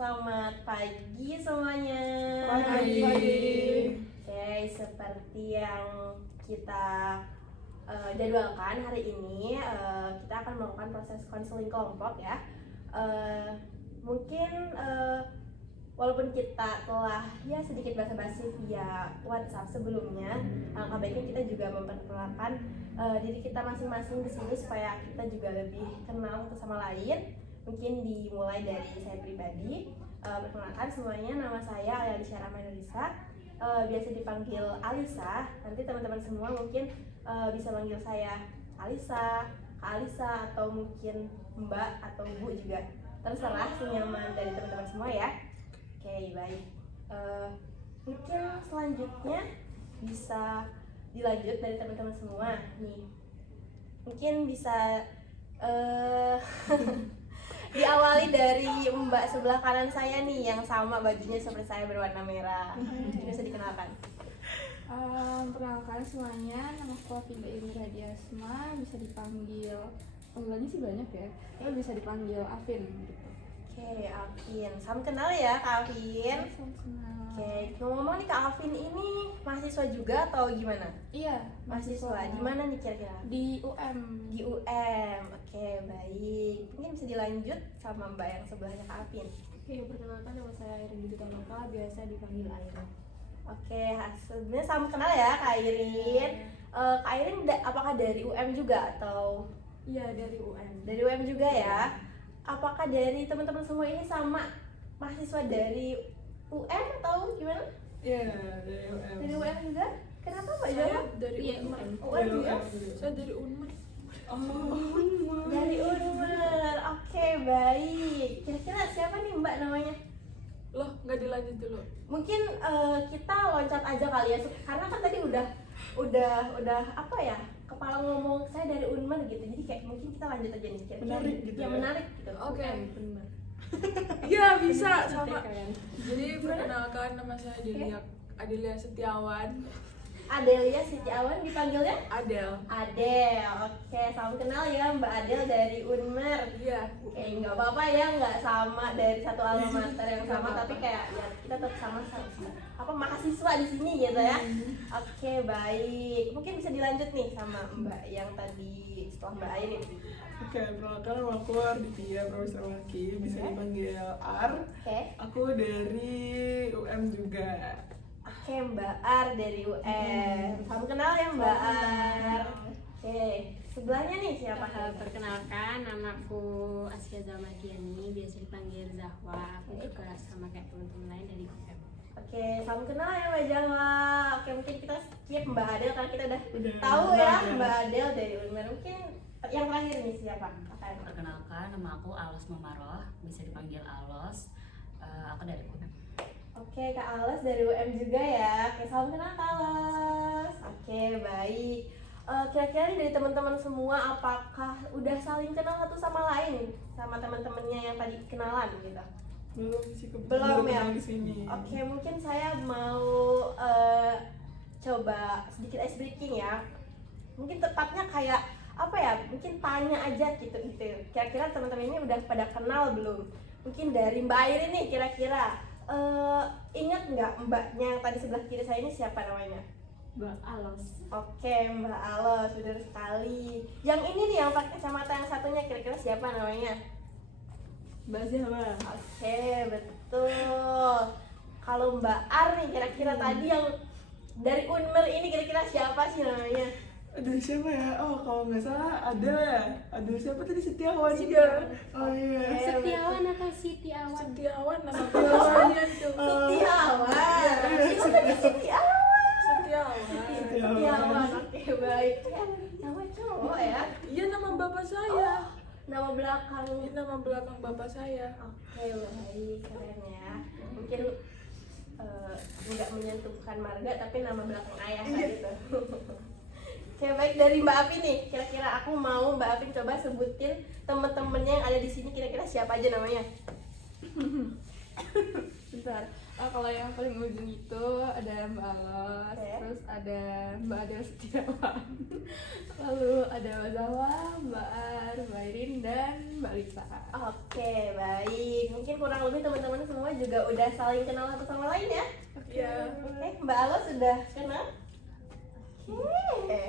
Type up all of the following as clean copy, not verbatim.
Selamat pagi semuanya. Pagi. Oke, seperti yang kita jadwalkan hari ini, kita akan melakukan proses konseling kelompok ya. Mungkin walaupun kita telah ya sedikit basa-basi via WhatsApp sebelumnya, alangkah baiknya kita juga memperkenalkan diri kita masing-masing di sini supaya kita juga lebih kenal satu sama lain. Mungkin dimulai dari saya pribadi. Perkenalkan semuanya, nama saya Alicia Rahmanurisa, biasa dipanggil Alisa. Nanti teman-teman semua mungkin bisa manggil saya Alisa, Kak Alisa, atau mungkin Mbak atau Bu juga, terserah senyaman dari teman-teman semua ya. Oke, baik. Mungkin selanjutnya bisa dilanjut dari teman-teman semua nih. Mungkin bisa diawali dari Mbak sebelah kanan saya nih, yang sama bajunya seperti saya berwarna merah. Bisa dikenalkan. Perkenalkan semuanya, nama aku Afinda Indra Diasma, bisa dipanggil, panggilannya sih banyak ya, tapi bisa dipanggil Afin gitu. Oke, Afin. Salam kenal ya Kak Afin. Oke, ngomong-ngomong nih Kak Afin ini mahasiswa juga atau gimana? Iya, Mahasiswa. Di mana nih kira-kira? Di UM. Di UM. Oke, baik. Mungkin bisa dilanjut sama Mbak yang sebelahnya Kak Afin. Oke, perkenalkan nama saya Irin Dita Maka, biasa dipanggil Airin. Oke, sebenarnya salam kenal ya Kak Irin. Kak Irin apakah dari UM juga atau? Iya, dari UM. Dari UM juga ya. Apakah dari teman-teman semua ini sama mahasiswa dari UM atau gimana? Iya, dari UM. Dari UM juga? Kenapa Mbak Saya Jawa? dari UM Dari juga? Saya dari UNMER. Dari Unmer. Oke, baik. Kira-kira siapa nih Mbak namanya? Loh, nggak dilanjut dulu? Mungkin kita loncat aja kali ya, karena kan tadi udah apa ya, kepala ngomong saya dari Unmer gitu, jadi kayak mungkin kita lanjut aja nih, kira-kira Menarik gitu ya, ya? menarik gitu. Oke. Unmer. Iya, bisa sama. Keren. Jadi perkenalkan, nama saya Adelia Setiawan. Adelia Setiawan dipanggilnya? Adel. Adel. Oke, salam kenal ya Mbak Adel dari Unmer. Iya. Oke, nggak apa-apa ya, nggak sama dari satu alma mater yang sama, Nggak tapi apa-apa. kayak ya kita tetap sama apa mahasiswa di sini gitu ya. Oke, baik. Mungkin bisa dilanjut nih sama Mbak yang tadi setelah Mbak Airin. Oke, perkenalkan nama aku Arditya Profesor Waki, bisa dipanggil Ar. Oke. Aku dari UM juga. Oke, Mbak Ar dari UN. Salam kenal ya Mbak Ar. Oke, sebelahnya nih siapa? Perkenalkan, namaku Asya Zalmadiani, biasa dipanggil Zahwa. Aku juga sama kayak teman-teman lain dari UM. Oke, salam kenal ya Mbak Jawa. Oke, mungkin kita skip Mbak Adel karena kita udah Udah tahu kenal ya ya. Mbak Adel dari Unmer. Mungkin yang terakhir nih siapa? Perkenalkan, nama aku Alos Mamaroh, bisa dipanggil Alos. Aku dari UM. Oke, Kak Ales dari UM juga ya. Oke, salam kenal Kak Ales. Oke, baik. Kira-kira nih dari teman-teman semua, apakah udah saling kenal satu sama lain sama teman-temannya yang tadi kenalan gitu? Belum sih, Belum ya? di sini. Oke, mungkin saya mau coba sedikit ice breaking ya. Mungkin tepatnya kayak apa ya? Mungkin tanya aja gitu. Kira-kira teman-teman ini udah pada kenal belum? Mungkin dari Mbak Airin nih kira-kira ingat nggak mbaknya yang tadi sebelah kiri saya ini siapa namanya? Mbak Alos. Oke, Mbak Alos, benar sekali. Yang ini nih yang pakai kacamata yang satunya kira-kira siapa namanya? Mbak Zahra. Oke, betul. Kalau Mbak Ar nih kira-kira tadi yang dari Unmer ini kira-kira siapa sih namanya? Aduh, siapa ya? Oh, kalau nggak salah ada ya. Aduh, siapa tadi? Setiawan. Setiawan. Oh iya. Oke. Setiawan atau Sitiawan? Setiawan nama keluarnya itu. Setiawan. Siapa tadi Setiawan? Setiawan. Setiawan. Oke, baik. Nama cowok ya? Iya, nama bapak saya. Nama belakang. Ini nama belakang bapak saya. Oke, baik, keren ya. Mungkin nggak menyentuhkan marga tapi nama belakang ayah gitu. Oke, baik, dari Mbak Afi nih. Kira-kira aku mau Mbak Afi coba sebutin temen-temennya yang ada di sini, kira-kira siapa aja namanya? Bentar. Kalau yang paling ujung itu ada Mbak Alos, Oke. terus ada Mbak Adel Setiawan, lalu ada Mbak Zawa, Mbak Ar, Mbak Irin, dan Mbak Lisa. Oke, baik. Mungkin kurang lebih teman-teman semua juga udah saling kenal satu sama lain ya. Iya. Oke, Mbak Alo sudah kenal? Oke.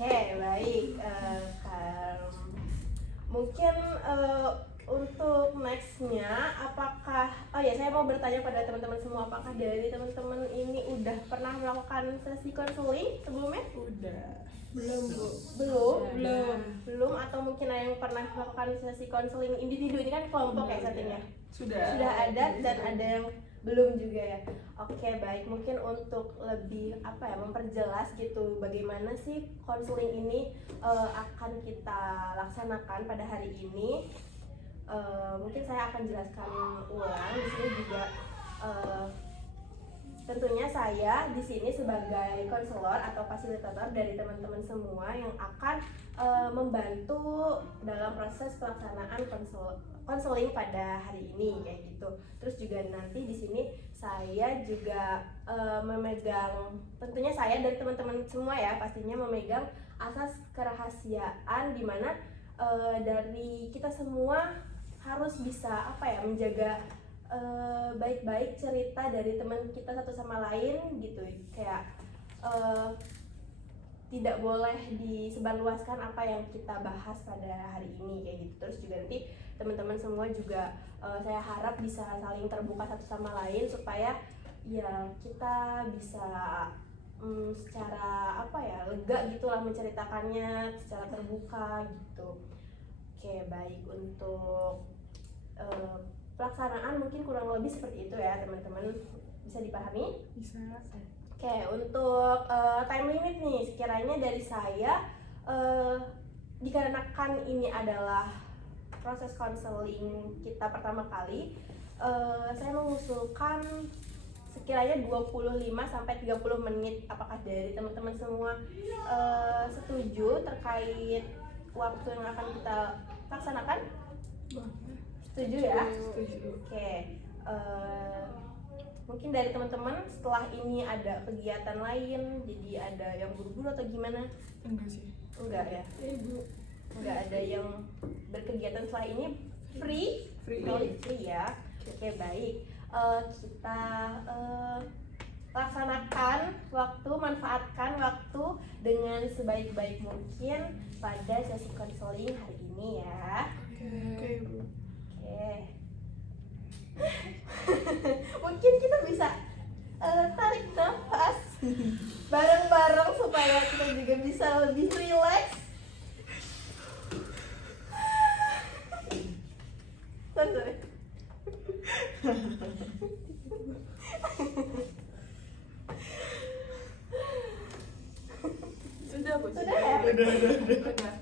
Oke, baik. Mungkin untuk nextnya, apakah saya mau bertanya pada teman-teman semua, apakah dari teman-teman ini udah pernah melakukan sesi konseling sebelumnya? Udah. Belum, Bu. Belum atau mungkin ada yang pernah melakukan sesi konseling individu, ini kan kelompok ya settingnya? Sudah. Sudah ada dan ada yang belum juga ya. Oke, baik. Mungkin untuk lebih memperjelas gitu bagaimana sih konseling ini akan kita laksanakan pada hari ini. Mungkin saya akan jelaskan ulang. Di sini juga tentunya saya di sini sebagai konselor atau fasilitator dari teman-teman semua yang akan membantu dalam proses pelaksanaan konseling pada hari ini kayak gitu. Terus juga nanti di sini saya juga memegang, tentunya saya dan teman-teman semua ya pastinya memegang asas kerahasiaan, di mana dari kita semua harus bisa menjaga baik-baik cerita dari teman kita satu sama lain gitu, kayak tidak boleh disebarluaskan apa yang kita bahas pada hari ini kayak gitu. Terus juga nanti teman-teman semua juga saya harap bisa saling terbuka satu sama lain supaya ya kita bisa secara lega gitulah menceritakannya secara terbuka gitu. Oke, baik. Untuk pelaksanaan mungkin kurang lebih seperti itu ya teman-teman, bisa dipahami? Bisa. Oke, untuk time limit nih, sekiranya dari saya dikarenakan ini adalah proses konseling kita pertama kali, saya mengusulkan sekiranya 25 sampai 30 menit. Apakah dari teman-teman semua setuju terkait waktu yang akan kita laksanakan? Setuju ya? Setuju. Oke. Mungkin dari teman-teman setelah ini ada kegiatan lain, jadi ada yang buru-buru atau gimana? Enggak sih. Enggak ya? Ibu. Enggak ada yang berkegiatan setelah ini? Free? Free. Free ya? Oke, baik. Kita laksanakan waktu, manfaatkan waktu dengan sebaik-baik mungkin pada sesi konseling hari ini ya. Oke, Bu. Oke. Mungkin kita bisa tarik nafas bareng-bareng supaya kita juga bisa lebih rileks. Sorry. Sudah, Bu. Sudah ya? Udah.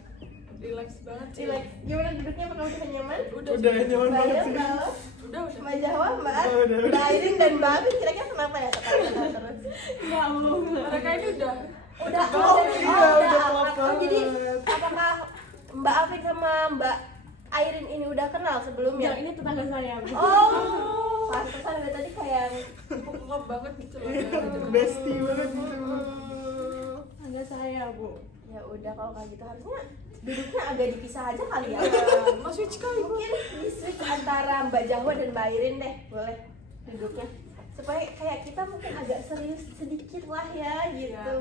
Relax banget sih. Rileks. Gimana duduknya? Apakah udah nyaman? Udah nyaman Mbak banget Adel, sih. Mbak Alos, Udah. Mbak Jawa, Mbak Ar, Udah. Mbak Airin dan Mbak Afif, kira-kira kenapa ya ketawa terus? Mereka ini udah. Udah klop akrab. Jadi banget. apakah Mbak Afif sama Mbak Airin ini udah kenal sebelumnya? Ini tetangga saya, Bu. Oh, pantesan dari tadi kayak Klop banget gitu loh. Bestie banget gitu. Tetangga saya, Bu. ya udah kalau kayak gitu harusnya duduknya agak dipisah aja kali ya. Mas switch kali, Bu. Mungkin di switch antara Mbak Jawa dan Mbak Airin deh, boleh duduknya supaya kayak kita mungkin agak serius sedikit lah ya gitu,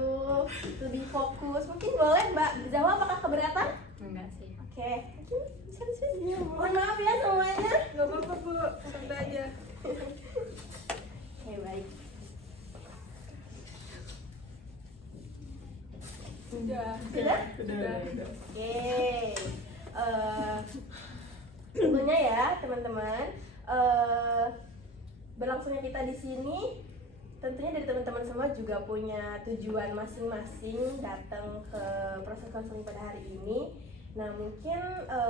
lebih fokus. Mungkin boleh Mbak Jawa, apakah keberatan? Enggak sih. Oke, mungkin bisa di sini. Mohon maaf ya semuanya. Gak apa-apa, Bu. Santai aja. Oke, baik. Sudah. Sudah? Udah. Oke, tentunya ya teman-teman, berlangsungnya kita di sini, tentunya dari teman-teman semua juga punya tujuan masing-masing datang ke proses konseling pada hari ini. Nah mungkin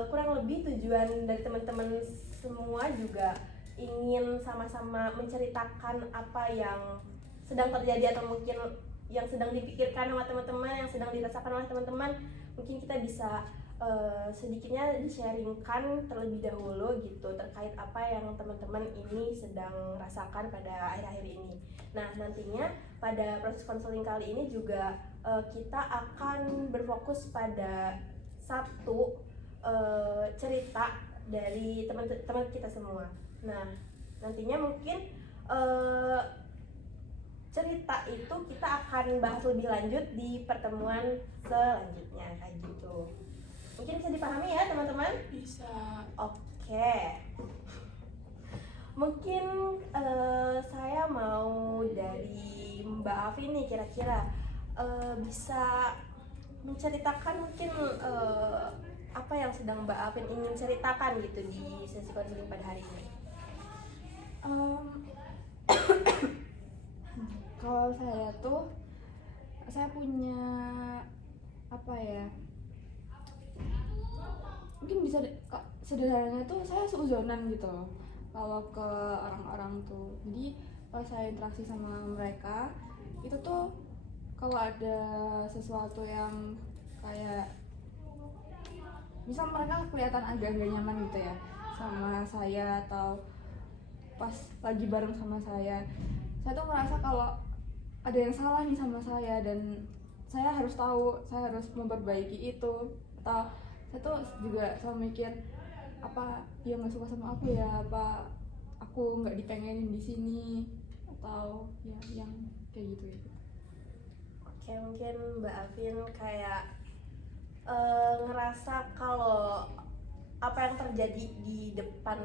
kurang lebih tujuan dari teman-teman semua juga ingin sama-sama menceritakan apa yang sedang terjadi atau mungkin yang sedang dipikirkan sama teman-teman, yang sedang dirasakan oleh teman-teman. Mungkin kita bisa sedikitnya di-sharingkan terlebih dahulu gitu terkait apa yang teman-teman ini sedang rasakan pada akhir-akhir ini. Nah, nantinya pada proses konseling kali ini juga kita akan berfokus pada satu cerita dari teman-teman kita semua. Nah, nantinya mungkin cerita itu kita akan bahas lebih lanjut di pertemuan selanjutnya kayak gitu. Mungkin bisa dipahami ya teman-teman? Bisa. Oke. Mungkin saya mau dari Mbak Afi nih kira-kira bisa menceritakan mungkin apa yang sedang Mbak Afin ingin ceritakan gitu di sesi konseling pada hari ini. Kalau saya tuh, saya punya apa ya? Mungkin bisa sederhananya tuh saya seuzonan gitu loh. Kalau ke orang-orang tuh, jadi pas saya interaksi sama mereka itu tuh kalau ada sesuatu yang kayak misal mereka kelihatan agak gak nyaman gitu ya sama saya atau pas lagi bareng sama saya tuh merasa kalau ada yang salah nih sama saya dan saya harus tahu, saya harus memperbaiki itu. Atau saya tuh juga selalu mikir apa dia nggak suka sama aku ya, apa aku nggak dipengenin di sini atau ya yang kayak gitu ya. Oke, mungkin Mbak Afin kayak ngerasa kalau apa yang terjadi di depan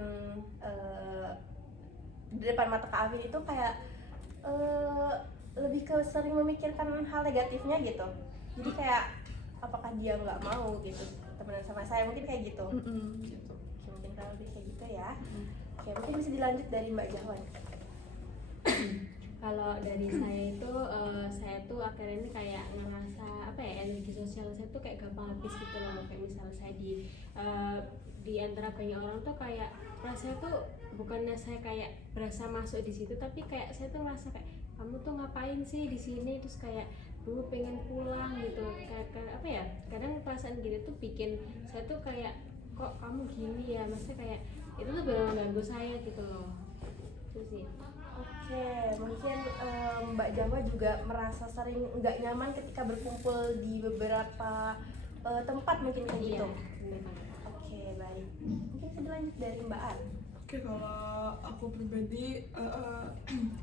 mata Kak Afin itu kayak lebih ke sering memikirkan hal negatifnya gitu. Jadi kayak apakah dia nggak mau gitu temenan sama saya, mungkin kayak gitu. Gitu. Oke, mungkin kalau lebih kayak gitu ya. Oke, mungkin bisa dilanjut dari Mbak Jahwan. Kalau dari saya itu saya tuh akhirnya ini kayak ngerasa apa ya, energi sosial saya tuh kayak gampang habis gitu loh. Kayak misalnya saya di antara banyak orang tuh kayak rasanya tuh bukannya saya kayak berasa masuk di situ, tapi kayak saya tuh ngerasa kayak kamu tuh ngapain sih di sini, terus kayak dulu pengen pulang gitu. Kayak apa ya, kadang perasaan gitu tuh bikin saya tuh kayak kok kamu gini ya, maksudnya kayak itu tuh benar-benar ganggu saya gitu loh. Itu sih. Oke, mungkin Mbak Jawa juga merasa sering nggak nyaman ketika berkumpul di beberapa tempat mungkin kayak gitu. Oke, baik. Mungkin bisa dilanjut dari Mbak An. Oke, kalau aku pribadi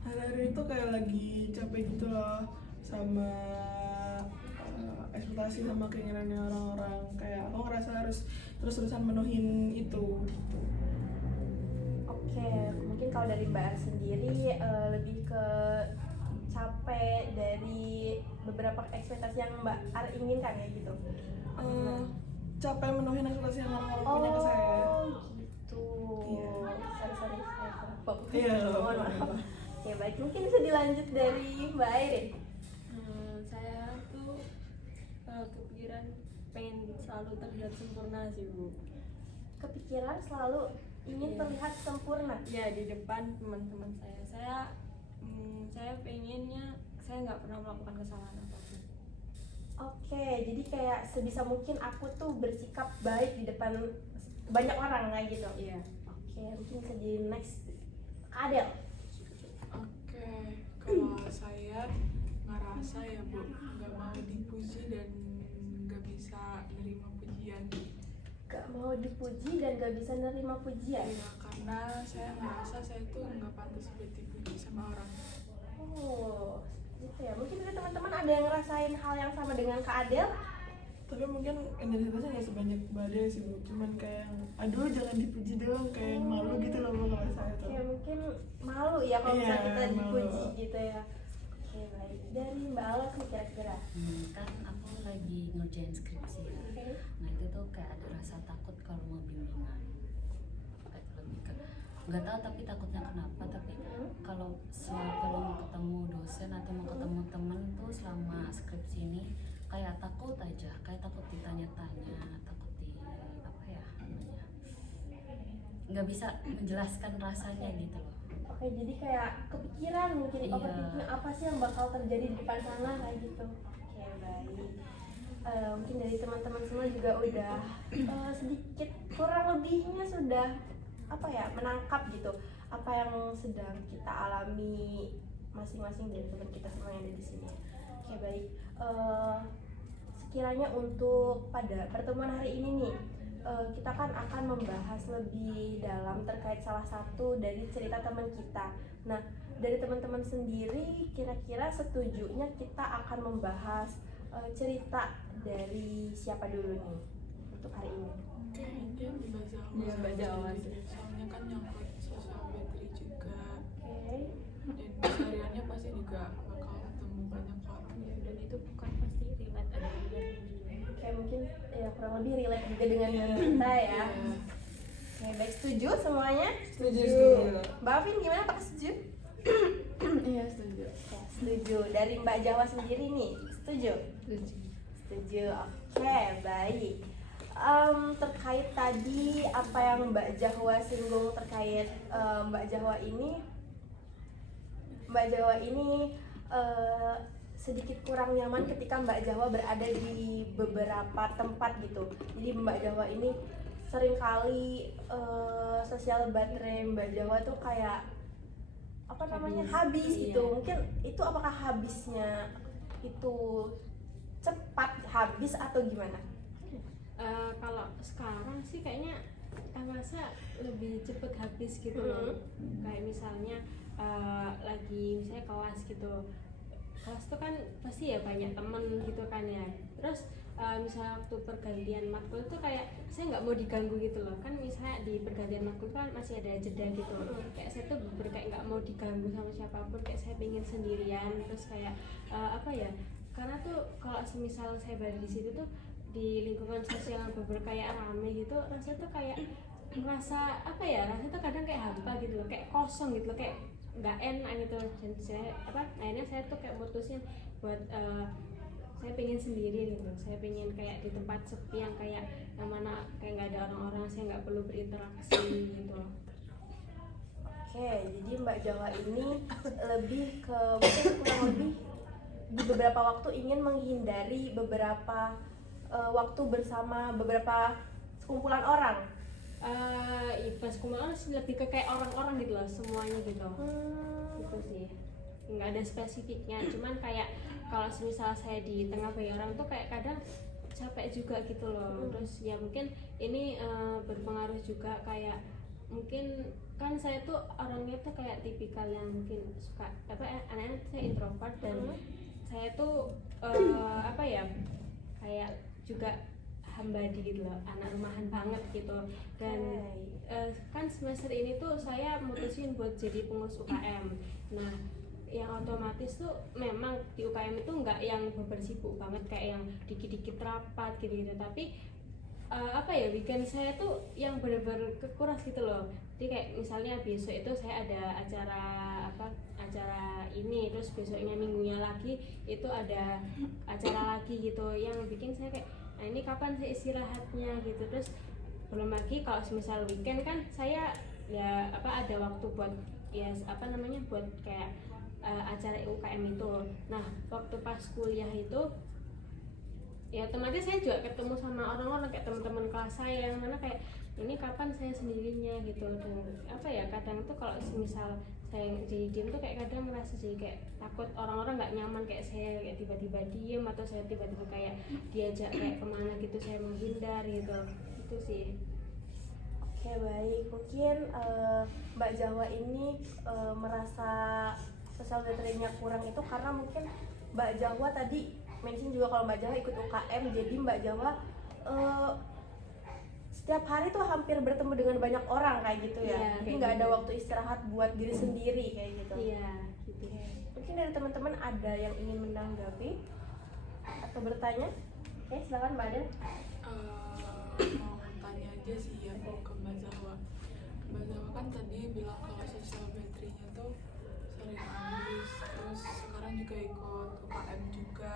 hari-hari itu kayak lagi capek gitu loh sama ekspektasi sama keinginannya orang-orang. Kayak aku ngerasa harus terus-terusan menuhin itu gitu. Oke, mungkin kalau dari Mbak Ar sendiri lebih ke capek dari beberapa ekspektasi yang Mbak Ar inginkan ya gitu. Capek menuhin ekspektasi yang orang-orang punya ke saya. Oh gitu. Iya. Sorry, saya terpok. Iya. Mohon maaf. Oke, baik. Mungkin bisa dilanjut dari Mbak Airin. Saya tuh kepikiran pengen selalu terlihat sempurna sih Bu. Kepikiran selalu ingin Iya. terlihat sempurna. Ya di depan teman-teman saya pengennya saya nggak pernah melakukan kesalahan apapun. Oke, jadi kayak sebisa mungkin aku tuh bersikap baik di depan banyak orang kayak gitu. Iya. Oke, mungkin bisa di next Kak Adel. Oke, kalau saya ngerasa ya Bu, nggak mau dipuji dan nggak bisa nerima pujian. Gak mau dipuji dan gak bisa nerima pujian. Ya, karena saya ngerasa saya tuh nggak pantas buat dipuji sama orang. Oh, gitu ya. Mungkin juga teman-teman ada yang ngerasain hal yang sama dengan Kak Adel. Tapi mungkin intensitasnya nggak sebanyak badai sih Bu, cuman kayak aduh jangan dipuji dong, kayak malu gitu loh Bu kalau saya tuh. Oke, mungkin malu ya kalau Iya, misalnya kita malu. dipuji gitu ya. Oke, baik. Dari Mbak Alas nih kira-kira. Kan aku lagi ngerjain skripsi ya. Oke. Nah itu tuh kayak ada rasa takut kalau mau bimbingan. Kayak lebih ke nggak tahu tapi takutnya kenapa. Tapi kalau mau ketemu dosen atau mau ketemu temen tuh selama skripsi ini kayak takut aja, kayak takut ditanya-tanya, takut di apa ya namanya, nggak bisa menjelaskan rasanya gitu loh. Oke, jadi kayak kepikiran mungkin Iya. overthinking apa sih yang bakal terjadi di depan sana kayak gitu. Oke, baik. mungkin dari teman-teman semua juga udah sedikit kurang lebihnya sudah apa ya, menangkap gitu apa yang sedang kita alami masing-masing dari teman kita semua yang ada di sini. Oke, baik. Sekiranya untuk pada pertemuan hari ini nih, kita kan akan membahas lebih dalam terkait salah satu dari cerita teman kita. Nah, dari teman-teman sendiri kira-kira setujunya kita akan membahas cerita dari siapa dulu nih untuk hari ini? Kayaknya Mbak Zahwa. Iya, Mbak Zahwa sih. Soalnya kan nyangkut sosial battery juga. Oke. Dan kesehariannya pasti juga bakal ketemu banyak orang. Ya, dan itu bukan pasti relate ada relate. Oke, mungkin ya kurang lebih relate juga dengan kita ya. Oke, baik, setuju semuanya? Setuju. Mbak Afin gimana, Pak, setuju? Iya, setuju. Oke, setuju. Dari Mbak Jawa sendiri nih, setuju? Setuju. Oke, baik. Terkait tadi apa yang Mbak Jawa singgung terkait Mbak Jawa ini sedikit kurang nyaman ketika Mbak Jawa berada di beberapa tempat gitu. Jadi Mbak Jawa ini seringkali sosial baterai Mbak Jawa tuh kayak apa namanya, habis Iya. gitu. Mungkin itu apakah habisnya itu cepat habis atau gimana? Kalau sekarang sih kayaknya rasa lebih cepet habis gitu loh. Kayak misalnya lagi misalnya kelas gitu, kelas tuh kan pasti ya banyak temen gitu kan ya. Terus misalnya waktu pergantian matkul tuh kayak saya nggak mau diganggu gitu loh. Kan misalnya di pergantian matkul kan masih ada jeda gitu. Kayak saya tuh kayak nggak mau diganggu sama siapapun, kayak saya pengen sendirian. Terus kayak apa ya, karena tuh kalau semisal saya berada di situ tuh di lingkungan sosial yang kayak rame gitu, rasanya tuh kayak merasa apa ya, rasanya tuh kadang kayak hampa gitu loh, kayak kosong gitu loh, kayak nggak enak gitu. Dan saya akhirnya saya tuh kayak mutusin buat saya pengen sendiri gitu. Saya pengen kayak di tempat sepi yang kayak yang mana kayak nggak ada orang-orang, saya nggak perlu berinteraksi gitu. Oke, jadi Mbak Jawa ini lebih ke mungkin kurang lebih di beberapa waktu ingin menghindari beberapa waktu bersama beberapa sekumpulan orang. Pas kumpulan sih lebih ke kayak orang-orang gitu loh, semuanya gitu. Gitu sih, nggak ada spesifiknya. Cuman kayak kalau semisal saya di tengah banyak orang tuh kayak kadang capek juga gitu loh. Terus ya mungkin ini berpengaruh juga, kayak mungkin kan saya tuh orangnya tuh kayak tipikal yang mungkin suka anaknya saya introvert, dan saya tuh apa ya, kayak juga hambadi gitu loh, anak rumahan banget gitu. Dan kan semester ini tuh saya mutusin buat jadi pengurus UKM. Nah, yang otomatis tuh memang di UKM itu nggak yang bersibuk banget kayak yang dikit-dikit rapat gitu-gitu, tapi apa ya, weekend saya tuh yang bener-bener kekuras gitu loh. Jadi kayak misalnya besok itu saya ada acara ini, terus besoknya minggunya lagi itu ada acara lagi gitu, yang bikin saya kayak nah ini kapan saya istirahatnya gitu. Terus belum lagi kalau misal weekend kan saya ya ada waktu buat buat kayak acara UKM itu. Nah, waktu pas kuliah itu ya otomatis saya juga ketemu sama orang-orang kayak teman-teman kelas saya yang mana kayak ini kapan saya sendirinya gitu. Dan kadang tuh kalau misal saya jadi diem tuh kayak kadang merasa jadi kayak takut orang-orang nggak nyaman, kayak saya kayak tiba-tiba diem atau saya tiba-tiba kayak diajak kayak kemana gitu saya menghindar gitu. Itu sih. Oke, baik. Mungkin Mbak Jawa ini merasa sosial baterainya kurang itu karena mungkin Mbak Jawa tadi mention juga kalau Mbak Jawa ikut UKM, jadi Mbak Jawa setiap hari tuh hampir bertemu dengan banyak orang kayak gitu ya. Iya, Jadi kayak nggak ada gitu. waktu istirahat buat diri sendiri kayak gitu. Iya, gitu. Mungkin dari teman-teman ada yang ingin menanggapi atau bertanya? Oke, silakan Mbak Aden. Mau tanya aja sih ya ke Mbak Zahwa. Mbak Zahwa kan tadi bilang kalau sosial baterainya tuh sering habis, terus sekarang juga ikut UKM juga.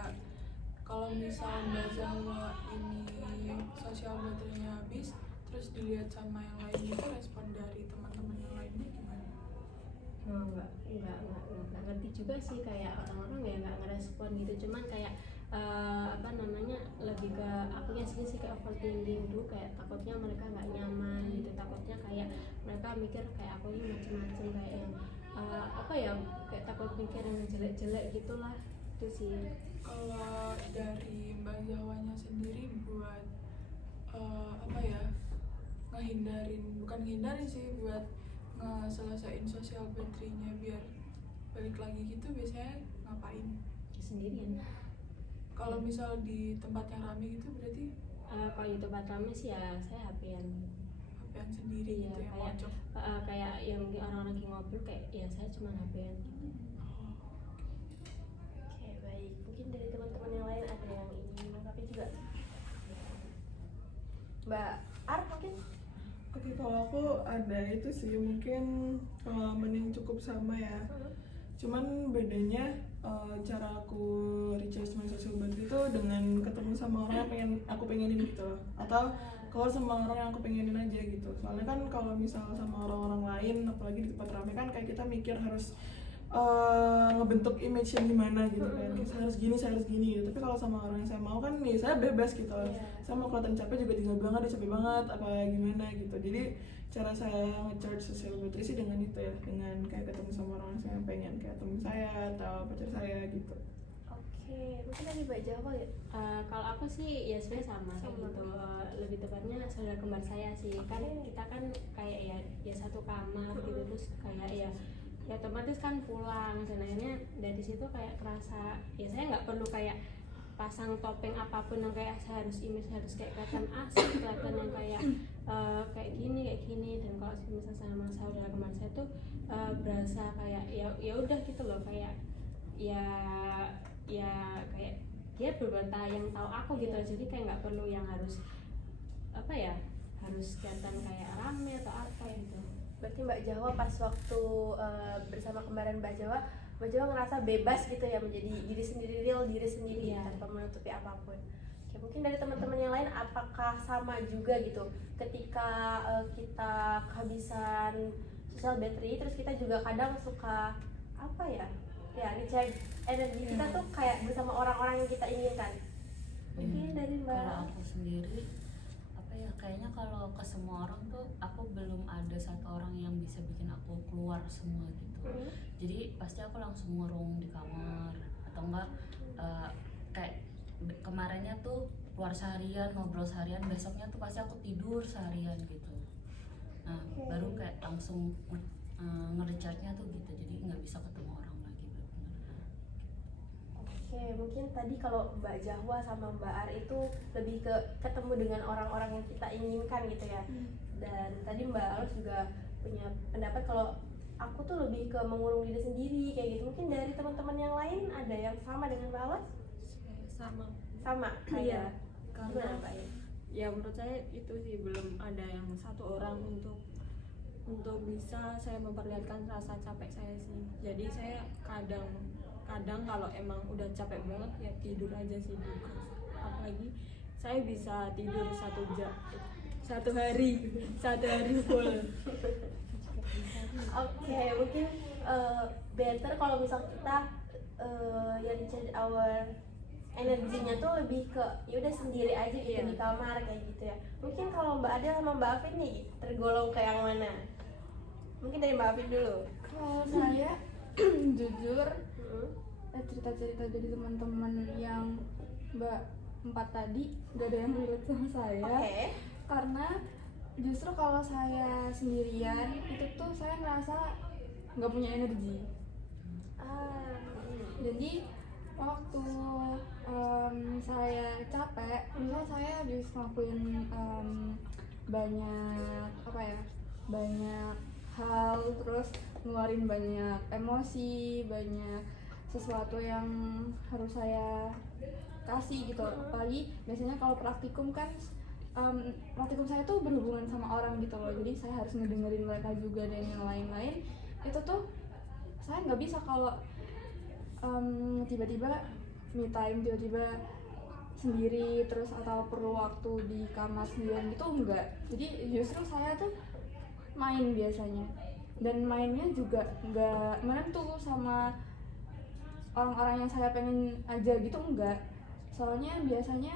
Kalau misal Mbak Zahwa ini sosial baterainya habis, terus dilihat sama yang lain itu, respon dari teman-teman yang lainnya gimana? Nggak ngerti juga sih, kayak orang-orang ya nggak ngerespon gitu. Cuman kayak apa namanya, lebih ke akunya sendiri sih, kayak overthinking dulu, kayak takutnya mereka nggak nyaman gitu, takutnya kayak mereka mikir kayak aku ini macem-macem, kayak yang apa ya, kayak takut mikir yang jelek-jelek gitulah. Itu sih. Kalau dari Mbak Zawanya sendiri buat apa ya, bukan ngehindarin sih, buat ngeselesaiin sosial battery-nya biar balik lagi gitu, biasanya ngapain? Sendirian. Kalau misal di tempat yang rame gitu berarti Kalau di tempat rame sih ya saya HP-an. HP-an sendiri Iya, gitu ya, kayak mojok. kayak yang orang-orang lagi ngobrol, kayak ya saya cuma HP-an gitu. Oke, baik. Mungkin dari teman-teman yang lain ada yang ingin menanggapi juga. Mbak Ar mungkin? Oke, kalau aku ada itu sih, mungkin pengalaman yang cukup sama ya. Cuman bedanya cara aku recharge my social battery itu dengan ketemu sama orang yang aku pengenin gitu loh, atau keluar sama orang yang aku pengenin aja gitu. Soalnya kan kalau misal sama orang-orang lain, apalagi di tempat ramai kan, kayak kita mikir harus ngebentuk image yang gimana gitu kan, saya harus gini gitu. Tapi kalau sama orang yang saya mau kan nih, saya bebas gitu loh. Saya mau kelihatan capek juga tinggal bilang aja capek banget apa gimana gitu. Jadi cara saya nge-charge social battery sih dengan itu ya, dengan kayak ketemu sama orang yang saya pengen, kayak teman saya atau pacar saya gitu. Oke, mungkin dari Mbak Jawa ya? Kalau aku sih ya sebenarnya sama kayak gitu. Lebih tepatnya saudara kembar saya sih. Kan kita kan kayak ya satu kamar gitu, terus kayak ya otomatis kan pulang, dan akhirnya dari situ kayak kerasa ya saya nggak perlu kayak pasang topeng apapun yang kayak saya harus image harus kayak kelihatan asik, kelihatan yang kayak kayak gini. Dan kalau misalnya sama saudara kembar saya tuh berasa kayak ya udah gitu loh, kayak ya kayak dia berbata yang tahu aku gitu. Jadi kayak nggak perlu yang harus apa ya, harus kelihatan kayak rame atau apa gitu. Berarti Mbak Jawa pas waktu bersama kembaran Mbak Jawa ngerasa bebas gitu ya, menjadi diri sendiri, real diri sendiri tanpa menutupi apapun. Oke, mungkin dari teman-teman yang lain apakah sama juga gitu, ketika kita kehabisan social battery, terus kita juga kadang suka apa ya recharge energi kita tuh kayak bersama orang-orang yang kita inginkan. Mungkin dari Mbak. Kalau aku sendiri apa ya, kayaknya kalau ke semua orang tuh aku belum ada satu orang yang bisa bikin aku keluar semua gitu. Jadi pasti aku langsung ngurung di kamar, atau enggak kayak kemarinnya tuh keluar seharian, ngobrol seharian, besoknya tuh pasti aku tidur seharian gitu. Nah baru kayak langsung nge-recharge-nya tuh gitu, jadi nggak bisa ketemu orang lagi benar-benar. Oke, mungkin tadi kalau Mbak Jahwa sama Mbak Ar itu lebih ke ketemu dengan orang-orang yang kita inginkan gitu ya. Dan tadi Mbak Alus juga punya pendapat kalau aku tuh lebih ke mengurung diri sendiri kayak gitu. Mungkin dari teman-teman yang lain ada yang sama dengan Mbak Alus? Sama. Sama Iya, kayak karena gimana, Mbak ya? ya menurut saya itu sih belum ada yang satu orang untuk bisa saya memperlihatkan rasa capek saya sih. Jadi saya kadang kalau emang udah capek banget ya tidur aja sih di kos. Apalagi saya bisa tidur 1 jam, 1 hari full. Oke, mungkin better kalau misal kita yang recharge our energinya tuh lebih ke yaudah sendiri aja gitu di kamar kayak gitu ya. Mungkin kalau Mbak Adel sama Mbak Afin nih tergolong ke yang mana? Mungkin dari Mbak Afin dulu. Kalau saya jujur cerita-cerita dari teman-teman yang Mbak 4 tadi gak ada yang relate sama saya. Oke. Karena justru kalau saya sendirian itu tuh saya ngerasa nggak punya energi. Jadi waktu saya capek, misalnya saya habis ngelakuin banyak hal, terus ngeluarin banyak emosi, banyak sesuatu yang harus saya kasih gitu. Apalagi biasanya kalau praktikum kan praktikum saya tuh berhubungan sama orang gitu loh, jadi saya harus ngedengerin mereka juga dan yang lain-lain. Itu tuh saya nggak bisa kalau tiba-tiba me time, tiba-tiba sendiri terus, atau perlu waktu di kamar sendirian gitu, enggak. Jadi justru saya tuh main biasanya, dan mainnya juga nggak menentu sama orang-orang yang saya pengen aja gitu, enggak. Soalnya biasanya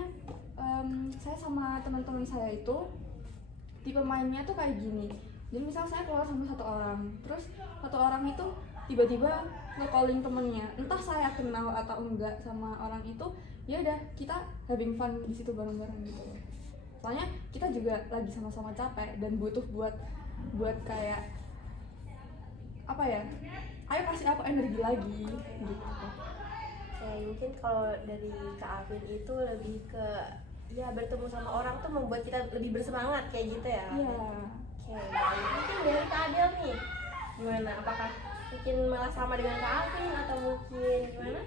saya sama teman-teman saya itu tipe mainnya tuh kayak gini. Jadi misal saya keluar sama satu orang, terus satu orang itu tiba-tiba nge-calling temennya, entah saya kenal atau enggak sama orang itu, ya udah kita having fun di situ bareng-bareng gitu. Soalnya kita juga lagi sama-sama capek dan butuh buat kayak apa ya? Ayo kasih aku energi lagi gitu. Mungkin kalau dari Kak Alvin itu lebih ke ya bertemu sama orang tuh membuat kita lebih bersemangat kayak gitu ya. Iya. Oke, baik. Mungkin dari Kak Adel nih, gimana? Apakah mungkin malah sama dengan Kak Alvin atau mungkin gimana?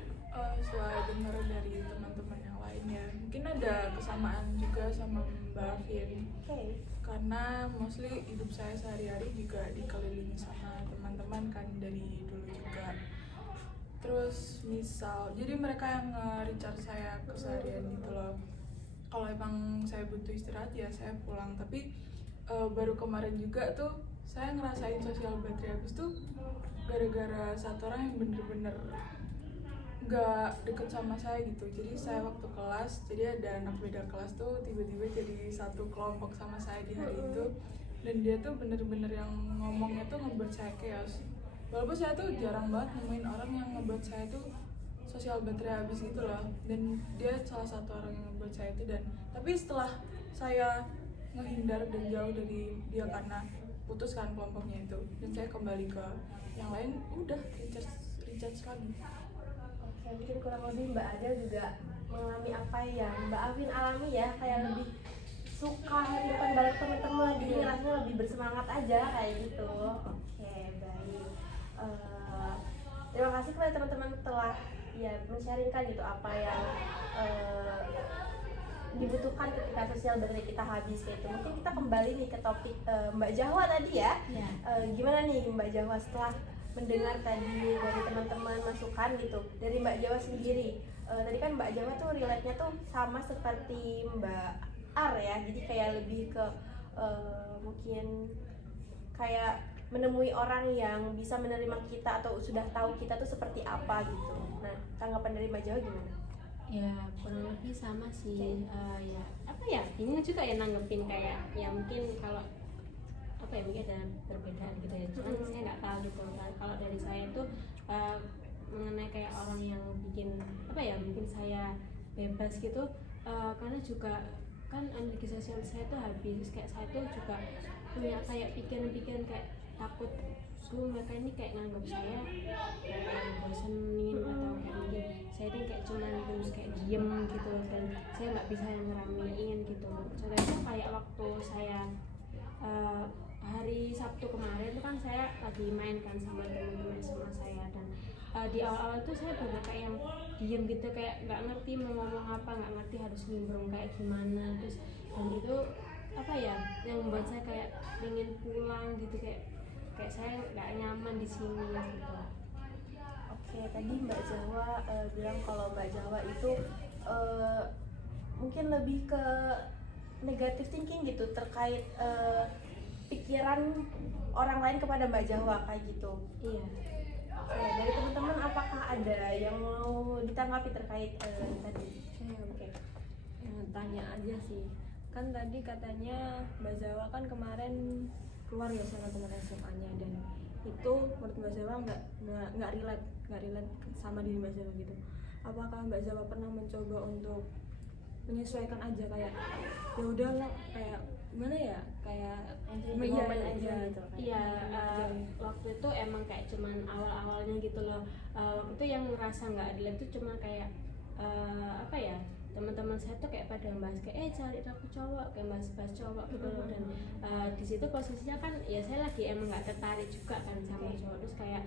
Setelah dengar dari teman-teman yang lainnya, mungkin ada kesamaan juga sama Mbak Alvin. Oke. Karena mostly hidup saya sehari-hari juga dikelilingi sama teman-teman kan dari dulu juga. Terus misal, jadi mereka yang nge-recharge saya keseharian gitu loh. Kalau emang saya butuh istirahat ya saya pulang. Tapi baru kemarin juga tuh saya ngerasain sosial battery habis tuh gara-gara satu orang yang bener-bener gak deket sama saya gitu. Jadi saya waktu kelas, jadi ada anak beda kelas tuh tiba-tiba jadi satu kelompok sama saya di hari itu. Dan dia tuh bener-bener yang ngomongnya tuh ngebuat saya chaos. Walaupun saya tuh jarang banget nemuin orang yang ngebuat saya tuh sosial battery habis gitu loh. Dan dia salah satu orang yang ngebuat saya itu. Dan tapi setelah saya ngehindar dan jauh dari dia karena putuskan kelompoknya itu, dan saya kembali ke yang lain, udah recharge lagi. Oke, mungkin kurang lebih Mbak Adel juga mengalami apa yang Mbak Alvin alami ya, kayak lebih suka having fun bareng teman-teman, jadi rasanya lebih bersemangat aja kayak gitu. Oke, baik. Terima kasih kepada teman-teman telah ya men-sharingkan gitu apa yang dibutuhkan ketika sosial battery kita habis kayak itu. Mungkin kita kembali nih ke topik Mbak Jahwa tadi ya. Gimana nih Mbak Jahwa setelah mendengar tadi dari teman-teman masukan gitu dari Mbak Jawa sendiri, tadi kan Mbak Jawa tuh relate-nya tuh sama seperti Mbak Ar ya, jadi kayak lebih ke mungkin kayak menemui orang yang bisa menerima kita atau sudah tahu kita tuh seperti apa gitu. Nah, tanggapan dari Mbak Jawa gimana? Ya kurang lebih sama sih. Ya apa ya, bingung juga ya nanggepin, kayak ya mungkin kalau apa ya, mungkin ada perbedaan gitu ya, cuman saya nggak tahu gitu. Kalau dari saya itu mengenai kayak orang yang bikin apa ya, mungkin saya bebas gitu, karena juga kan energi sosial saya tuh habis. Kayak saya tuh juga punya kayak pikiran-pikiran kayak takut mereka ini kayak nganggap saya kayak bosenin, atau kayak mungkin saya ini kayak cuman terus kayak diem gitu, dan saya nggak bisa ngeramein gitu. Contohnya kayak waktu saya hari Sabtu kemarin itu kan saya lagi main kan sama teman-teman sama saya, dan di awal-awal tuh saya bener kayak yang diem gitu, kayak nggak ngerti mau ngomong apa, nggak ngerti harus nimbrung kayak gimana. Terus dan itu apa ya yang membuat saya kayak pengen pulang gitu, kayak saya nggak nyaman di sini gitu. Oke, tadi Mbak Jawa bilang kalau Mbak Jawa itu mungkin lebih ke negative thinking gitu terkait pikiran orang lain kepada Mbak Jawa kayak gitu. Iya. Oke, dari teman-teman apakah ada yang mau ditanggapi terkait tadi? Oke. Tanya aja sih. Kan tadi katanya Mbak Jawa kan kemarin keluar ya sama teman SMA-nya, dan itu menurut Mbak Jawa nggak relate sama diri Mbak Jawa gitu. Apakah Mbak Jawa pernah mencoba untuk menyesuaikan aja, kayak ya udahlah, kayak gimana ya, kayak momen aja gitu kan? Iya, waktu itu emang kayak cuman awal-awalnya gitu loh. Waktu itu yang ngerasa nggak adil itu cuma kayak apa ya, teman-teman saya tuh kayak pada bahas kayak cari aku cowok, kayak bahas cowok gitu loh. Dan di situ posisinya kan ya saya lagi emang nggak tertarik juga kan sama cowok. Terus kayak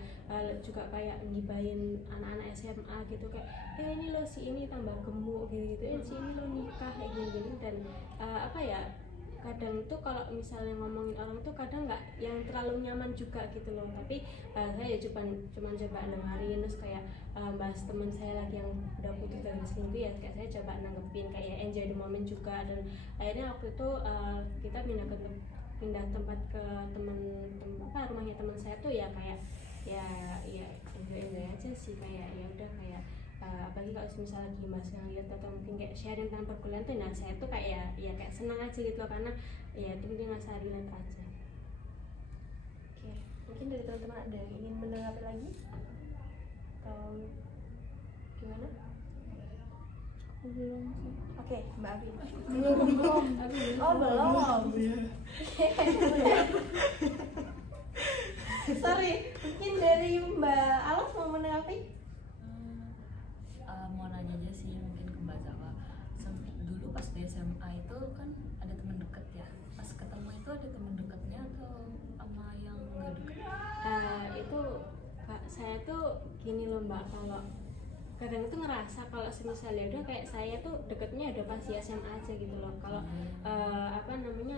juga kayak ngibahin anak-anak SMA gitu, kayak ini lo si ini tambah gemuk gitu, si ini lo nikah kayak gini. Dan apa ya, kadang itu kalau misalnya ngomongin orang tuh kadang nggak yang terlalu nyaman juga gitu loh. Tapi saya ya cuman coba dengerin, terus kayak bahas teman saya lagi yang udah putus dari selingkuh ya, kayak saya coba nanggepin kayak enjoy the moment juga. Dan akhirnya waktu itu kita pindah tempat ke rumahnya teman saya tuh ya, kayak ya enjoy aja sih, kayak ya udah kayak apalagi kalau misalnya lagi mas ngeliat atau mungkin kayak sharing tentang perkuliahan tuh, nah saya tuh kayak ya kayak senang aja gitu loh, karena ya itu dia ngerasa relate aja. Oke, mungkin dari teman-teman ada yang ingin menanggapi lagi atau gimana? Belum sih. Oke, Mbak Afi. Belum. Oh belum. Ya. Sorry, mungkin dari Mbak Alas mau menanggapi? Mau nanya aja sih mungkin ke Mbak Zawa. Dulu pas di SMA itu kan ada teman deket ya. Pas ketemu itu ada teman dekatnya atau sama yang nggak deket? Itu Kak, saya tuh gini loh Mbak, kalau kadang tuh ngerasa kalau misalnya udah kayak saya tuh deketnya udah pas di SMA aja gitu loh. Kalau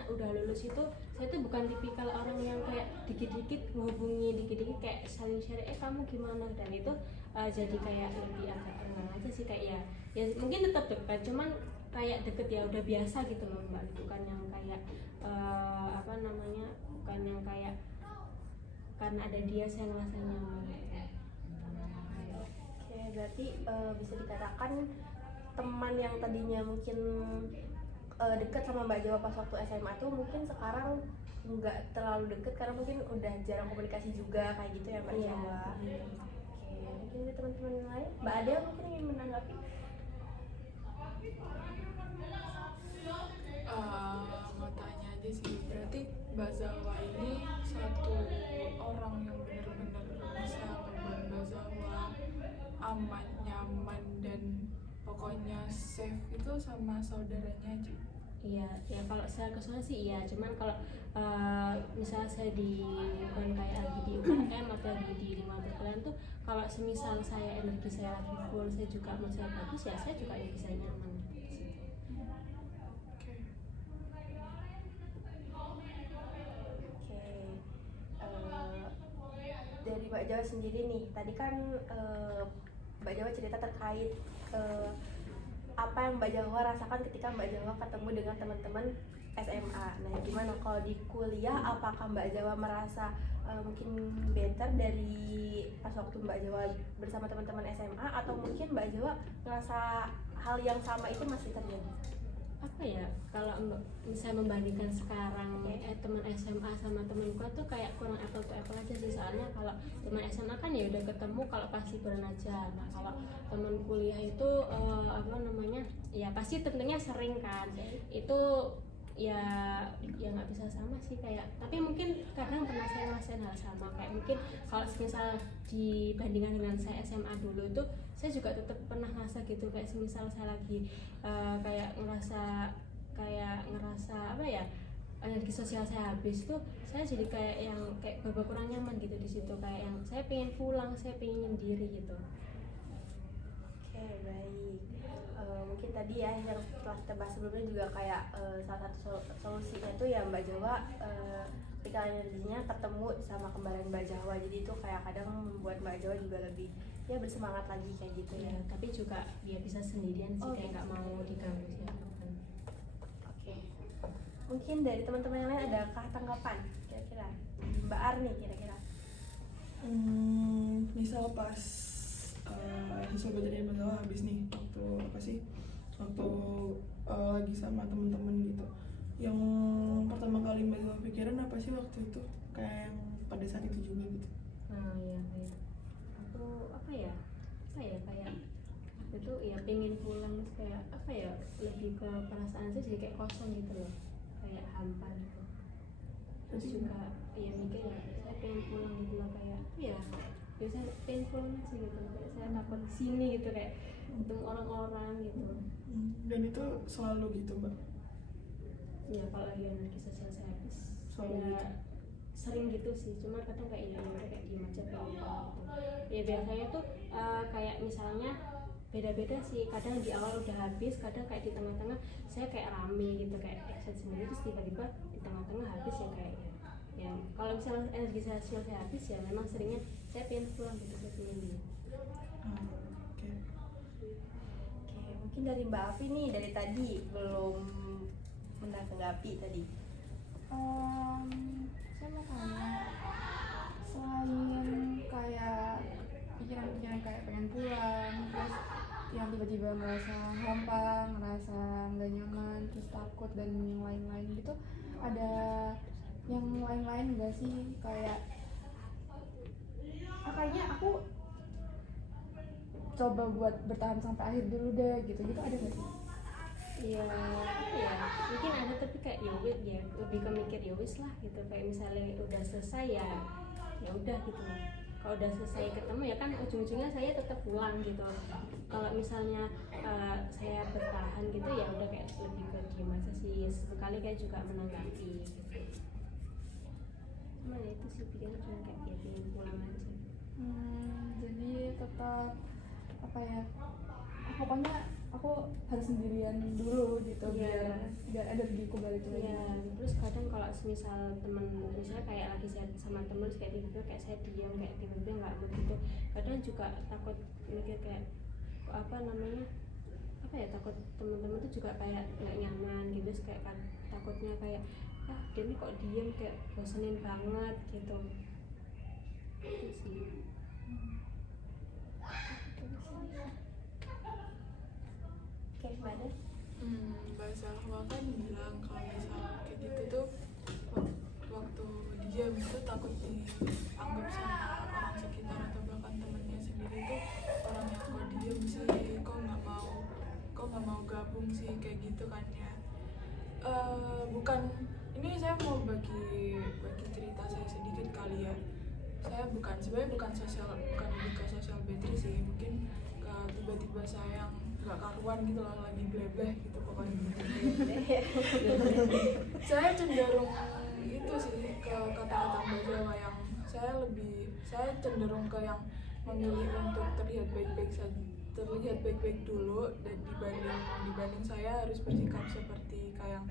udah lulus itu saya tuh bukan tipikal orang yang kayak dikit-dikit menghubungi, dikit-dikit kayak saling share kamu gimana, dan itu jadi kayak lebih agak rengang aja sih, kayak ya mungkin tetap dekat, cuman kayak deket ya udah biasa gitu loh Mbak, bukan yang kayak bukan yang kayak karena ada dia saya ngerasa nyaman. Oke, berarti bisa dikatakan teman yang tadinya mungkin deket sama Mbak Jawa pas waktu SMA tuh mungkin sekarang nggak terlalu deket karena mungkin udah jarang komunikasi juga kayak gitu ya Mbak Iya. Jawa. Oke, mungkin dari teman-teman yang lain, Mbak Ade mungkin ingin menanggapi? Mau tanya aja sih, berarti Mbak Zawa ini satu orang yang benar-benar bisa ngebuat Mbak Zawa aman, nyaman, dan pokoknya safe itu sama saudaranya aja. Iya, ya kalau saya kesana sih iya, cuman kalau misalnya saya di bukan kayak lagi di UKM atau lagi di lingkungan perkuliahan tuh, kalau semisal saya energi saya lagi full, saya juga mood saya bagus, ya saya juga yang bisa nyaman di situ. Oke. Dari Mbak Jawa sendiri nih, tadi kan Mbak Jawa cerita terkait apa yang Mbak Jawa rasakan ketika Mbak Jawa ketemu dengan teman-teman SMA. Nah, gimana kalau di kuliah? Apakah Mbak Jawa merasa mungkin better dari pas waktu Mbak Jawa bersama teman-teman SMA, atau mungkin Mbak Jawa merasa hal yang sama itu masih terjadi? Apa ya, kalau misalnya membandingkan sekarang teman SMA sama teman kuliah tuh kayak kurang apple to apple aja sih, soalnya kalau teman SMA kan ya udah ketemu kalau pas liburan aja. Nah kalau teman kuliah itu ya pasti tentunya sering kan, itu ya nggak bisa sama sih, kayak tapi mungkin kadang pernah saya ngerasain hal sama, kayak mungkin kalau misal dibandingkan dengan saya SMA dulu itu saya juga tetap pernah ngerasa gitu, kayak semisal saya lagi kayak ngerasa apa ya, energi sosial saya habis tuh saya jadi kayak yang kayak kurang nyaman gitu di situ, kayak yang saya pengen pulang, saya pengen nyendiri gitu. Oke, baik. Mungkin tadi ya yang telah kita bahas sebelumnya juga kayak salah satu solusinya itu ya Mbak Jawa ketika energinya ketemu sama kembaran Mbak Jawa, jadi itu kayak kadang membuat Mbak Jawa juga lebih ya bersemangat lagi kayak gitu ya. Ya, tapi juga dia bisa sendirian sih, kayak nggak mau diganggu siapapun. Oke. Mungkin dari teman-teman yang lain adakah tanggapan kira-kira? Mbak Arni kira-kira? Misal pas siswa belajar Mbak Zawa habis nih, waktu lagi sama temen-temen gitu, yang pertama kali Mbak Zawa pikiran apa sih waktu itu, kayak yang pada saat itu juga gitu? Nah ya kayak aku apa ya kayak itu ya pengen pulang, terus kayak apa ya, lebih ke perasaan saya jadi kayak kosong gitu loh, kayak hampa gitu. Terus juga ya mikir ya saya pengen pulang gitu loh, kayak ya biasa pengen pulang aja gitu, kayak saya takut sini gitu, kayak ketemu orang-orang gitu. Dan itu selalu gitu Mbak? Ya kalau lagi energi sosial saya habis Selalu ya gitu? sering gitu sih, cuma kadang kayak ya udah kayak diem aja pengen pulang gitu. Ya biasanya tuh kayak misalnya beda-beda sih, kadang di awal udah habis, kadang kayak di tengah-tengah saya kayak rame gitu, kayak excited sendiri, terus tiba-tiba di tengah-tengah habis ya, kayak ya kalau misalnya energi sosial saya habis ya memang seringnya saya pengen pulang gitu, saya pengen diem. Oke. Oke, mungkin dari Mbak Afi nih, dari tadi belum menanggapi tadi. Saya mau tanya, selain kayak pikiran-pikiran kayak pengen pulang, terus ada yang lain-lain enggak sih, kayak kayaknya aku coba buat bertahan sampai akhir dulu deh gitu ada nggak sih? Iya, ya mungkin ada, tapi kayak ya wis ya, lebih ke mikir ya wis lah gitu. Kayak misalnya udah selesai ya ya udah gitu lah. Kalau udah selesai ketemu ya kan ujung-ujungnya saya tetap pulang gitu. Kalau misalnya saya bertahan gitu ya udah kayak lebih ke diem aja sih, sekali kayak juga menanggapi gitu. Cuma ya itu sih pikirnya cuma kayak ya pengen pulang aja. Jadi tetap apa ya, pokoknya aku harus sendirian dulu gitu. Iya. biar energiku balik lagi. Iya, terus kadang kalau misal temen, misalnya kayak lagi saya sama temen terus kayak tiba-tiba kayak saya diam, kayak tiba-tiba nggak mood gitu, kadang juga takut mikir kayak apa namanya, apa ya, takut temen-temen tuh juga kayak nggak nyaman gitu, terus kayak takutnya kayak dia ini kok diem, kayak bosenin banget gitu. Itu sih. Oke, Mbak Ada? Mbak Zahwa kan bilang kalau misal kayak gitu tuh waktu diam itu takut dianggap sama orang sekitar atau bahkan temennya sendiri tuh orang yang kok diam sih, kok nggak mau gabung sih, kayak gitu kan ya. Bukan, ini saya mau bagi cerita saya sedikit kali ya. Saya sebenarnya bukan lebih ke sosial battery sih, mungkin ke tiba-tiba saya yang nggak karuan gitu loh, lagi blebeh gitu pokoknya. Saya cenderung itu sih ke kata-kata Mbak Jawa yang saya cenderung ke yang memilih untuk terlihat baik-baik dulu, dan dibanding saya harus bersikap seperti kayak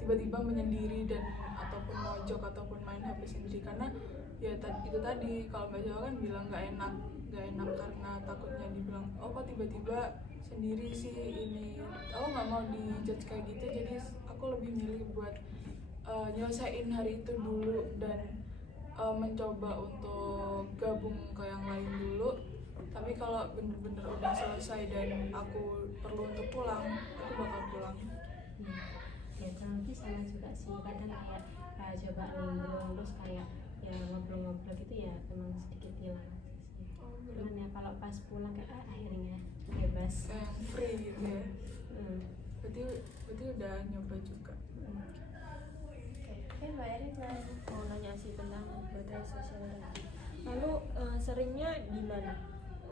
tiba-tiba menyendiri dan ataupun mojok ataupun main HP sendiri. Karena ya itu tadi, kalau Mbak Jawa kan bilang nggak enak karena takutnya dibilang kok tiba-tiba sendiri sih, ini aku nggak mau dijudge kayak gitu. Jadi aku lebih milih buat nyelesain hari itu dulu dan mencoba untuk gabung ke yang lain dulu. Tapi kalau bener-bener udah selesai dan aku perlu untuk pulang, aku bakal pulang. Ya kurang lebih sama juga sih, kadang kayak coba nimbrung terus kayak ya ngobrol-ngobrol gitu ya emang sedikit hilang aja sih. Cuman ya kalau pas pulang kayak akhirnya bebas, Kayak free gitu ya. hmm. Berarti udah nyoba juga. Oke, Mbak Erin Mau nanya sih tentang baterai sosial tadi. Lalu seringnya di mana?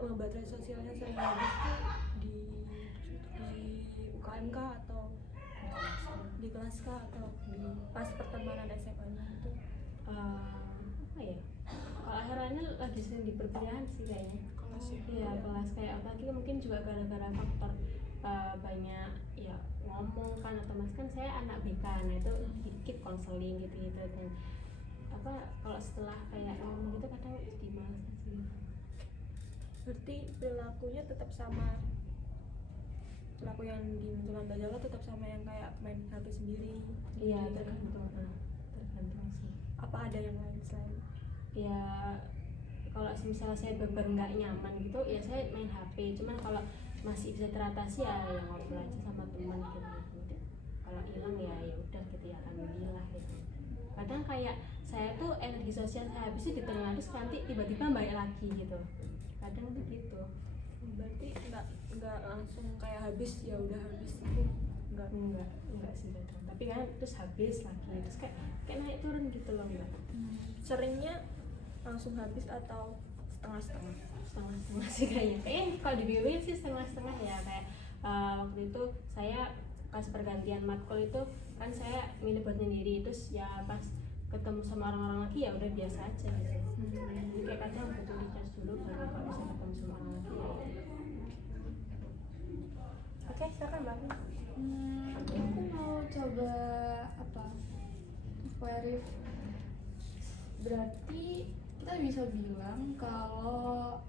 Baterai sosialnya sering habis tuh di UKMK atau di kelas K atau di pas pertemanan SMA-nya itu? Apa ya, kalau akhirnya lagi sering di perkuliahan sih kayaknya. Kelas ya. Iya, kelas kayak apalagi mungkin juga gara-gara faktor banyak ya ngomong kan, atau mas kan saya anak BK, nah itu dikit konseling gitu dan apa kalau setelah kayak ngomong gitu kadang jadi malas sih. Berarti perilakunya tetap sama, perilaku yang dimunculkan Mbak Jawa tetap sama yang kayak main HP sendiri. Iya, gitu. tergantung sih. Apa ada yang lain selain? Ya kalau misalnya saya bener nggak nyaman gitu ya saya main HP, cuman kalau masih bisa teratasi ya ngobrol aja sama teman gitu. Kalau hilang ya udah gitu ya, alhamdulillah gitu. Kadang kayak saya tuh energi sosial saya habisnya di tengah, terus nanti tiba-tiba balik lagi gitu, kadang tuh gitu. Berarti nggak langsung kayak habis ya udah habis. Enggak sih gitu. Tapi kan terus habis lagi, terus kayak naik turun gitu loh. Enggak, Seringnya langsung habis atau setengah-setengah? setengah-setengah sih kayaknya. Kalau di BW sih setengah-setengah ya, kayak waktu itu saya pas pergantian matkul itu kan saya milih buat sendiri, terus ya pas ketemu sama orang-orang lagi ya udah biasa aja gitu. Jadi kayak kadang butuh recharge dulu baru kalau bisa ketemu sama orang lagi ya. Oke, silakan Mbak. Aku mau coba apa? Clarif. Berarti kita bisa bilang kalau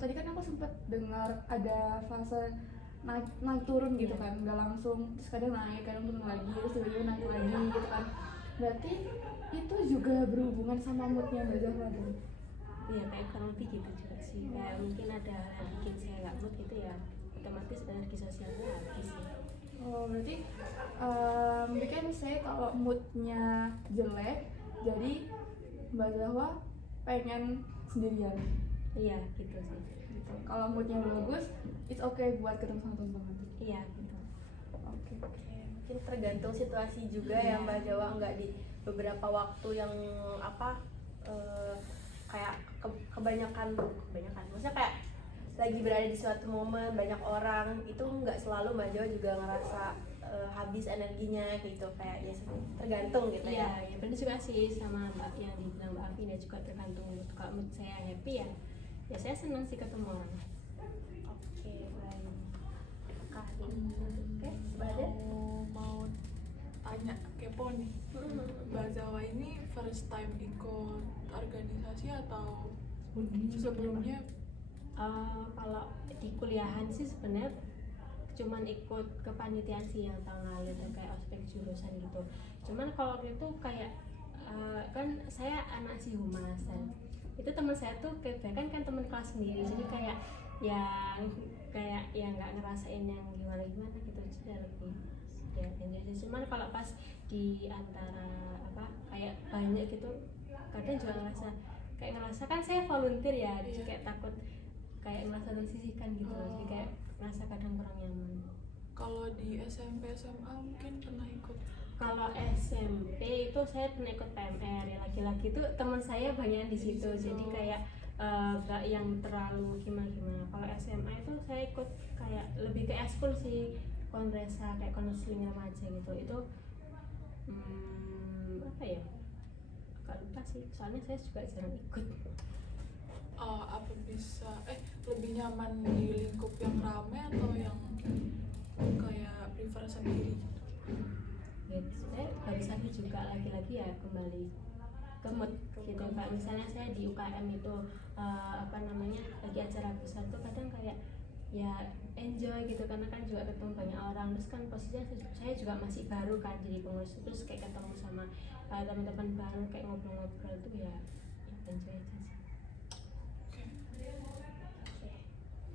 tadi kan aku sempat dengar ada fase naik turun gitu kan, nggak langsung, terus kadang naik, kadang turun lagi, terus tiba-tiba naik lagi gitu kan. Berarti itu juga berhubungan sama moodnya Mbak Zahra dong? Iya, kayak kurang lebih gitu juga sih. Kayak mungkin ada hal yang bikin saya nggak mood gitu ya, otomatis energi sosialnya habis sih. Oh, berarti mungkin saya kalau moodnya jelek, jadi Mbak Zahwa pengen sendirian. Iya gitu sih. Gitu. Kalau moodnya bagus, it's okay buat ketemu sama teman-teman. Iya gitu. Oke. Oke, mungkin tergantung situasi juga ya Mbak Jawa, nggak di beberapa waktu yang kayak kebanyakan maksudnya kayak lagi berada di suatu momen banyak orang, itu nggak selalu Mbak Jawa juga ngerasa habis energinya gitu, kayak ya tergantung gitu ya. Iya, ya benar juga sih sama Mbak yang dibilang Mbak Alvin ya, juga tergantung mood. Kalau mood saya happy ya saya senang sih ketemu orang. Oke, baik. Oke, Mbak Mau tanya, kepo nih, Mbak Zawa ini first time ikut organisasi atau sebelumnya? Kalau di kuliahan sih sebenarnya cuman ikut kepanitiaan sih yang tahun lalu dan kayak ospek jurusan gitu. Cuman kalau waktu itu kayak kan saya anak si humas dan itu teman saya tuh kebanyakan kan teman kelas sendiri, jadi kayak ya nggak ngerasain yang gimana gitu, sudah lebih ya enjoy. Cuman kalau pas di antara kayak banyak gitu kadang juga ngerasa kan saya volunteer ya, jadi kayak takut kayak merasa tersisihkan gitu, jadi kayak merasa kadang kurang nyaman. Kalau di SMP SMA mungkin pernah ikut? Kalau SMP itu saya pernah ikut PMR ya, laki-laki itu teman saya banyak di situ, jadi kayak gak yang terlalu gimana. Kalau SMA itu saya ikut kayak lebih ke eskul sih, kongresa kayak konseling remaja gitu. Itu agak lupa sih, soalnya saya juga jarang ikut. Apa bisa lebih nyaman di lingkup yang ramai atau yang kayak prefer sendiri gitu? Barusan juga lagi-lagi ya kembali ke mood gitu. Kayak misalnya saya di UKM itu lagi acara besar tuh kadang kayak ya enjoy gitu, karena kan juga ketemu banyak orang, terus kan posisinya saya juga masih baru kan jadi pengurus, terus kayak ketemu sama teman-teman baru kayak ngobrol-ngobrol tuh ya enjoy aja sih.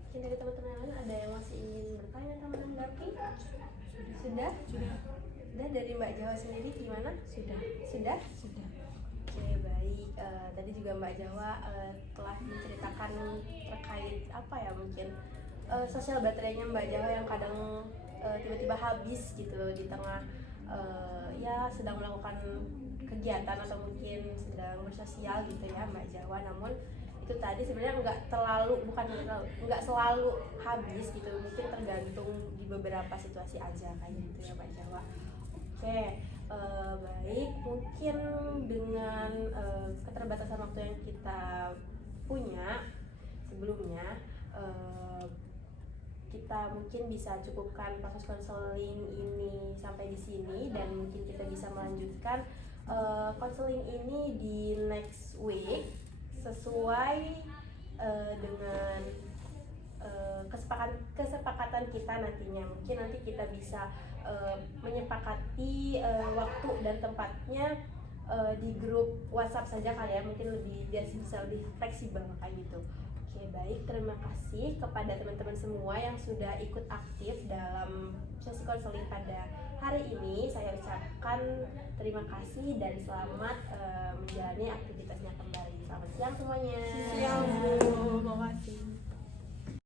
Mungkin dari teman-teman yang lain ada yang masih ingin bertanya teman-teman Darky? Sudah? Dari Mbak Jawa sendiri gimana? Sudah? Oke, baik. Tadi juga Mbak Jawa telah menceritakan terkait mungkin sosial baterainya Mbak Jawa yang kadang tiba-tiba habis gitu di tengah sedang melakukan kegiatan atau mungkin sedang bersosial gitu ya Mbak Jawa. Namun itu tadi sebenarnya nggak selalu habis gitu, mungkin tergantung di beberapa situasi aja kayak gitu ya Mbak Jawa. Oke, baik, mungkin dengan keterbatasan waktu yang kita punya sebelumnya, kita mungkin bisa cukupkan proses konseling ini sampai di sini, dan mungkin kita bisa melanjutkan konseling ini di next week sesuai dengan kesepakatan kita nantinya. Mungkin nanti kita bisa menyepakati waktu dan tempatnya di grup WhatsApp saja kali ya, mungkin biar bisa lebih fleksibel kayak gitu. Oke, baik, terima kasih kepada teman-teman semua yang sudah ikut aktif dalam sesi konseling pada hari ini. Saya ucapkan terima kasih dan selamat menjalani aktivitasnya kembali. Selamat siang semuanya. Siang Bu, makasih.